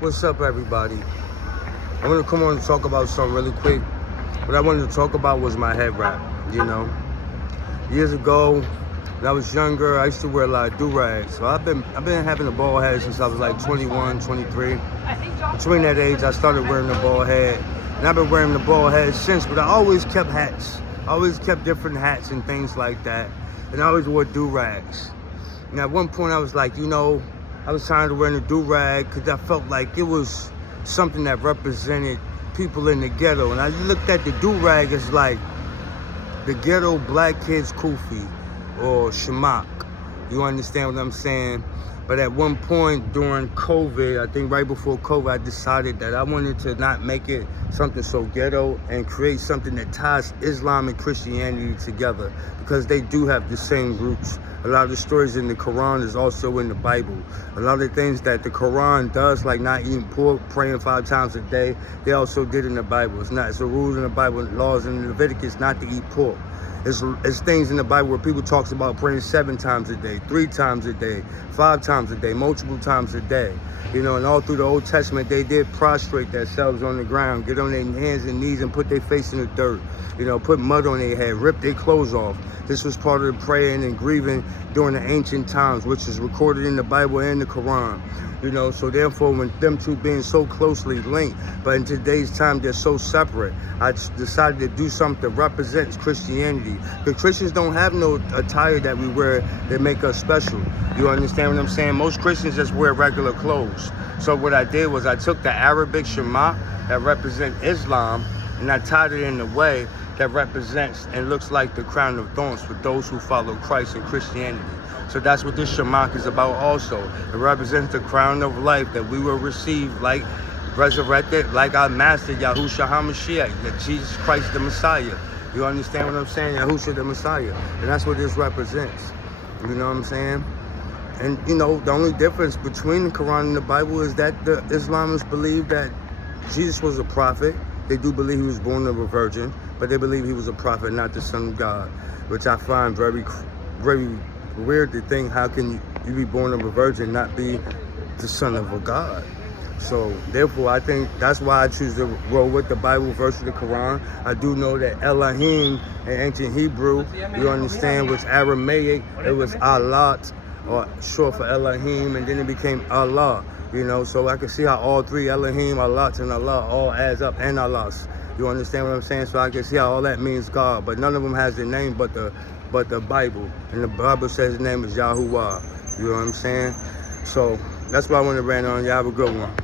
What's up, everybody? I want to come on and talk about something really quick. What I wanted to talk about was my head wrap, you know. Years ago, when I was younger, I used to wear a lot of do-rags. So I've been having a bald head since I was like 21, 23. Between that age, I started wearing the bald head. And I've been wearing the bald head since, but I always kept hats. I always kept different hats and things like that. And I always wore do-rags. And at one point, I was like, you know, I was tired of wearing a do-rag because I felt like it was something that represented people in the ghetto. And I looked at the do-rag as like the ghetto black kid's kufi or shamak. You understand what I'm saying? But at one point during COVID, I think right before COVID, I decided that I wanted to not make it something so ghetto and create something that ties Islam and Christianity together, because they do have the same roots. A lot of the stories in the Quran is also in the Bible. A lot of the things that the Quran does, like not eating pork, praying 5 times a day, they also did in the Bible. It's a rules in the Bible, laws in Leviticus not to eat pork. It's things in the Bible where people talks about praying 7 times a day, 3 times a day, 5 times a day, multiple times a day. You know, and all through the Old Testament, they did prostrate themselves on the ground, get on their hands and knees and put their face in the dirt. You know, put mud on their head, rip their clothes off. This was part of the praying and grieving during the ancient times, which is recorded in the Bible and the Quran. You know, so therefore, when them two being so closely linked, but in today's time, they're so separate, I decided to do something that represents Christianity. Because Christians don't have no attire that we wear that make us special. You understand what I'm saying? Most Christians just wear regular clothes. So what I did was I took the Arabic Shema that represents Islam, and I tied it in a way that represents and looks like the crown of thorns for those who follow Christ and Christianity. So that's what this Shema is about also. It represents the crown of life that we will receive, like resurrected, like our master, Yahushua HaMashiach, that Jesus Christ the Messiah. You understand what I'm saying? Yahushua the Messiah. And that's what this represents. You know what I'm saying? And, you know, the only difference between the Quran and the Bible is that the Islamists believe that Jesus was a prophet. They do believe he was born of a virgin, but they believe he was a prophet, not the Son of God, which I find very, very weird to think, how can you be born of a virgin, not be the son of a God? So therefore, I think that's why I choose to roll with the Bible versus the Quran. I do know that Elohim in ancient Hebrew, you understand, was Aramaic. It was Allah, or short for Elohim, and then it became Allah. You know, so I can see how all three, Elohim, Allah, and Allah, all adds up, and Allahs. You understand what I'm saying? So I can see how all that means God, but none of them has their name but the Bible. And the Bible says his name is Yahuwah. You know what I'm saying? So that's what I want to rant on. Y'all have a good one.